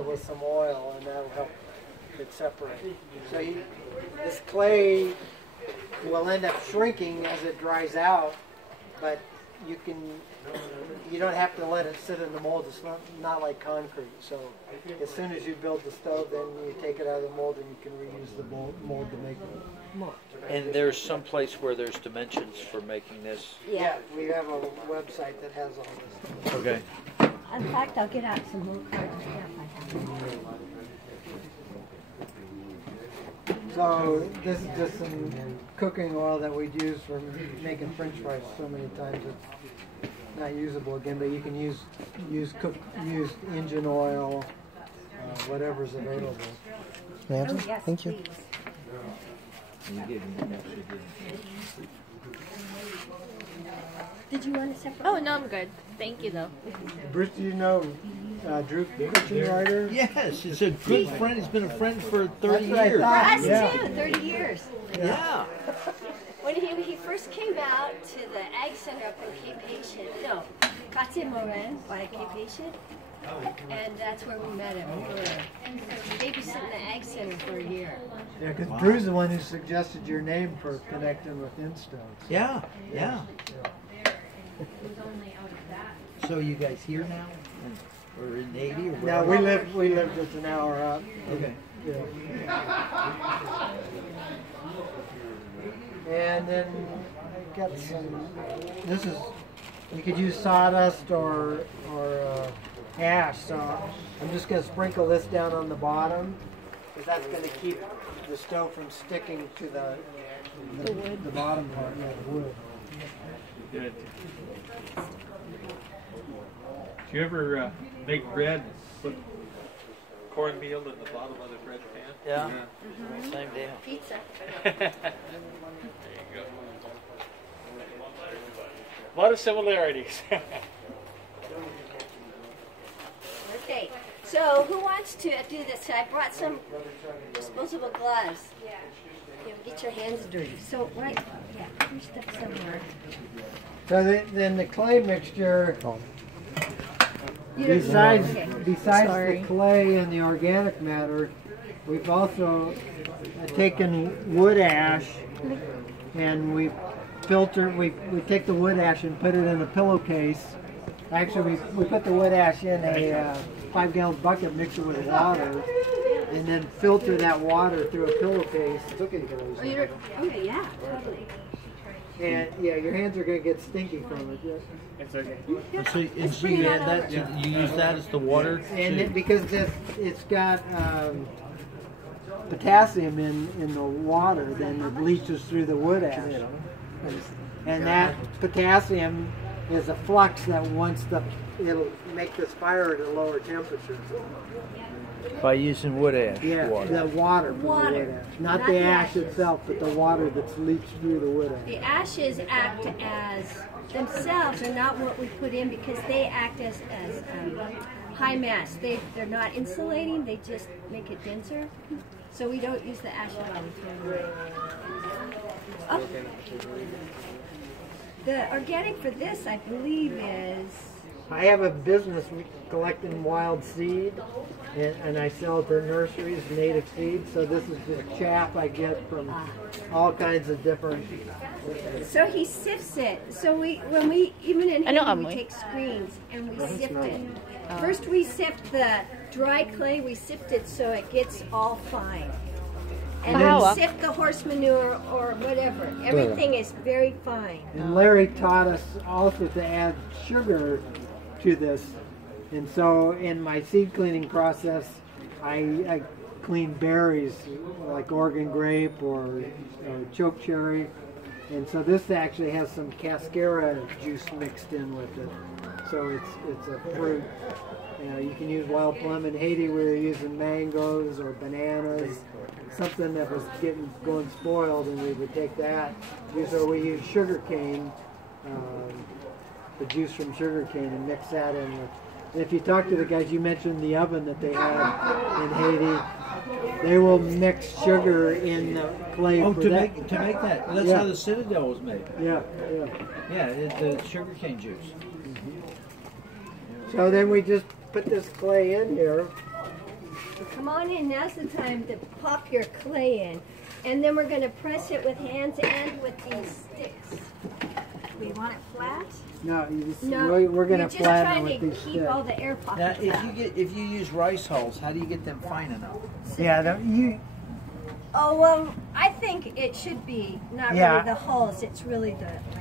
with some oil, and that'll help it separate. So this clay will end up shrinking as it dries out, but you don't have to let it sit in the mold. It's not like concrete. So as soon as you build the stove, then you take it out of the mold and you can reuse the mold to make mold. And there's some place where there's dimensions for making this. Yeah, we have a website that has all this. Okay. In fact, I'll get out some more cards if I have. So this is just some cooking oil that we'd use for making French fries. So many times it's not usable again, but you can use engine oil, whatever's available. Oh, yes, Thank you. please. Did you want to separate? Oh, no, I'm good. Thank you, though. Bruce, do you know Drew Kitchenreiter? Yes, it's a good friend. He's been a friend for 30 That's years. what I For thought. us too, 30 years. Yeah. When he first came out to the Ag Center up in Cape Haitian, no, Quartier Morin by Cape Haitian, and that's where we met him. We were babysitting the Ag Center for a year. Yeah, because Drew's is the one who suggested your name for connecting with Instones. Yeah, yeah. So you guys here now? Or in Haiti? Or No, we live just an hour up. Okay. Yeah. And then I got some. This is, you could use sawdust or ash. So I'm just going to sprinkle this down on the bottom, because that's going to keep the stove from sticking to the bottom part, yeah, the wood. Good. Do you ever make bread, put cornmeal in the bottom of the bread pan? Yeah. Same deal. Pizza. There you go. A lot of similarities. Okay, so who wants to do this? I brought some disposable gloves. You know, get your hands dirty. So right, yeah, put your stuff somewhere. So then the clay mixture, You don't- besides okay. the clay and the organic matter, we've also taken wood ash and we take the wood ash and put it in a pillowcase. Actually, we put the wood ash in a 5-gallon bucket, mix it with water, and then filter that water through a pillowcase. Oh, you don't, okay, yeah, totally. And yeah, your hands are going to get stinky from it. Yes. It's okay. So you add that to, you use that as the water? And it, because it's got potassium in the water, then it leaches through the wood ash. And that potassium is a flux that it'll make this fire at a lower temperature. By using wood ash Yeah, water. the water from the Water. wood ash. Not the ash itself, but the water that's leached through the wood ash. The ashes act as themselves are not what we put in because they act as high mass. They're not insulating. They just make it denser. So we don't use the ash at all. Oh. The organic for this, I believe, is. I have a business collecting wild seed, and I sell it to nurseries, native seed. So this is just chaff I get from all kinds of different. So he sifts it. So when we even in I know, Haiti, we Emily. take screens and we sift it. First we sift the dry clay. We sift it so it gets all fine. And Wow. then sift the horse manure or whatever. Everything is very fine. And Larry taught us also to add sugar to this. And so in my seed cleaning process, I clean berries like Oregon grape or choke cherry. And so this actually has some cascara juice mixed in with it. So it's a fruit. You can use wild plum. In Haiti, we were using mangoes or bananas, something that was going spoiled, and we would take that juice. Or we use sugar cane, the juice from sugar cane, and mix that in with. And if you talk to the guys, you mentioned the oven that they had in Haiti. They will mix sugar in the clay. Oh, for to that. make that. Well, that's Yeah. how the Citadel was made. Yeah. Yeah, the sugarcane juice. So then we just put this clay in here, Come on in, now's the time to pop your clay in. And then we're going to press it with hands and with these sticks. We want it flat? No, you just, No, we're going to just flatten it trying with to these keep all sticks. the air Now, pockets out. if you use rice hulls, how do you get them fine enough? Yeah, Oh, well, I think it should be not Yeah. really the hulls, it's really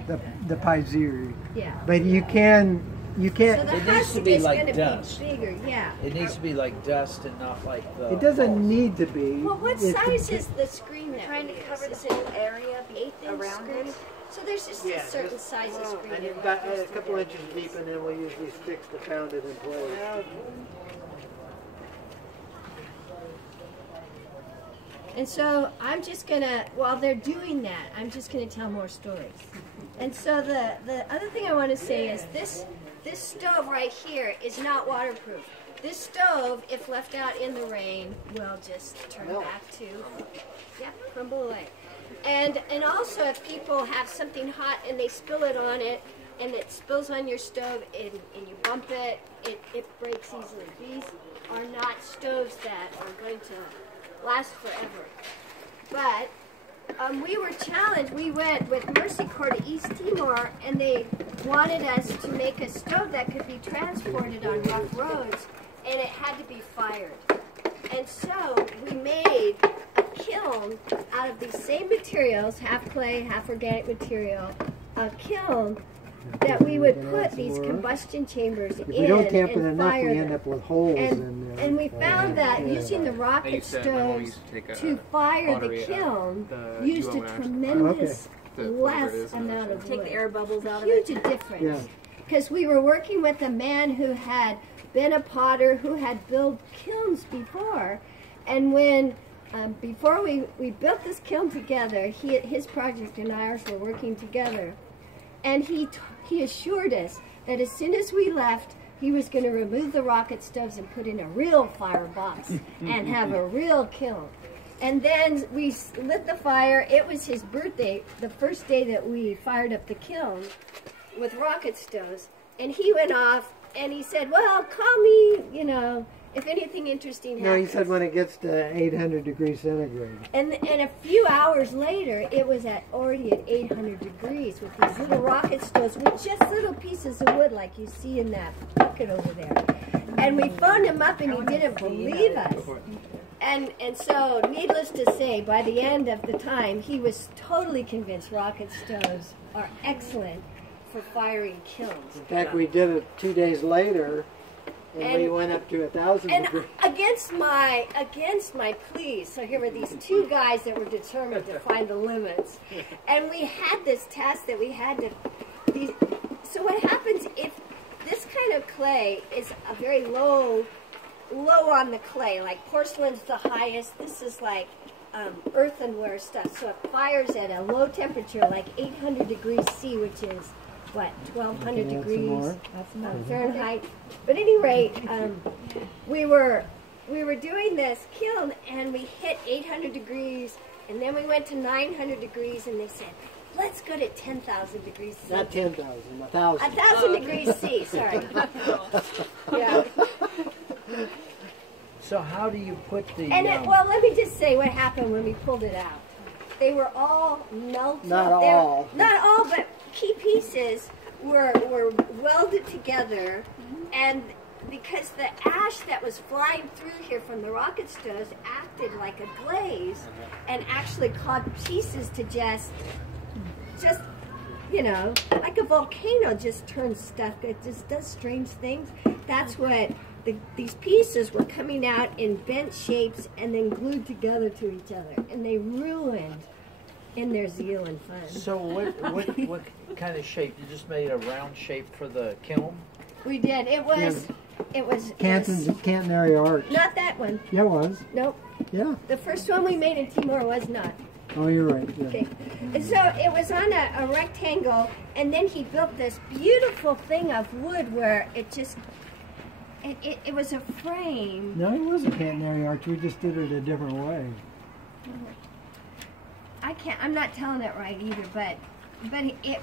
the Pizeri. yeah. But you can't. So the It needs to husk be is like going to dust. be bigger, yeah. It needs to be like dust and not like the. It doesn't need to be. Well, what It's- size is the screen that Trying to we cover use? the Is whole it area 8-inch around screen? it. So there's just Yeah, a certain just- size of screen. And that you've got goes a couple together. inches deep, and then we'll use these sticks to pound it in place. And so I'm just gonna, while they're doing that, I'm just gonna tell more stories. And so the other thing I want to say is this stove right here is not waterproof. This stove, if left out in the rain, will just turn back to, crumble away. And also if people have something hot and they spill it on it, and it spills on your stove and you bump it, it breaks easily. These are not stoves that are going to last forever. But we were challenged. We went with Mercy Corps to East Timor, and they wanted us to make a stove that could be transported on rough roads, and it had to be fired. And so we made a kiln out of these same materials, half clay, half organic material, a kiln that we would put these combustion chambers If in we don't tamp it and enough, we fire end them. up with holes in there. And we found that Yeah. using the I rocket used to, my mom stoves used to take a to fire the pottery, kiln the used a UO ash. tremendous The whatever it less is, amount of Take wood. the air bubbles out of it. Huge difference. Yeah. Because we were working with a man who had been a potter who had built kilns before, and when before we built this kiln together, his project and ours were working together, and he assured us that as soon as we left, he was going to remove the rocket stoves and put in a real firebox and have a real kiln. And then we lit the fire. It was his birthday, the first day that we fired up the kiln with rocket stoves. And he went off and he said, well, call me, if anything interesting happens. No, he said when it gets to 800 degrees centigrade. And a few hours later, it was already at 800 degrees with these little rocket stoves with just little pieces of wood like you see in that bucket over there. And we phoned him up and he didn't believe us. And so, needless to say, by the end of the time, he was totally convinced rocket stoves are excellent for firing kilns. In fact, we did it 2 days later, and we went up to 1,000 And degrees. against my pleas, so here were these two guys that were determined to find the limits, and we had this test that we had to. So what happens if this kind of clay is a very low on the clay? Like porcelain's the highest. This is like earthenware stuff. So it fires at a low temperature, like 800 degrees C, which is what, 1,200 degrees Fahrenheit. But at any rate, we were doing this kiln, and we hit 800 degrees, and then we went to 900 degrees, and they said, let's go to 10,000 degrees C. Not 10,000, 1,000. 1,000 degrees C, sorry. Yeah. So how do you put the? And well, let me just say what happened when we pulled it out. They were all melted. Not all. Not all, but key pieces were welded together, and because the ash that was flying through here from the rocket stoves acted like a glaze, and actually caused pieces to just like a volcano just turns stuff. It just does strange things. That's what these pieces were coming out in bent shapes and then glued together to each other, and they ruined in their zeal and fun. So what kind of shape? You just made a round shape for the kiln? We did. It was Canton area arch. not that one. Yeah, it was. Nope. Yeah. The first one we made in Timor was not. Oh, you're right. Yeah. Okay. And so it was on a rectangle, and then he built this beautiful thing of wood where it was a frame. No, it wasn't Canton area arch. We just did it a different way. I'm not telling it right either, but it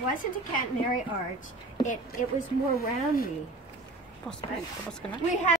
wasn't a catenary arch. It was more roundy. We had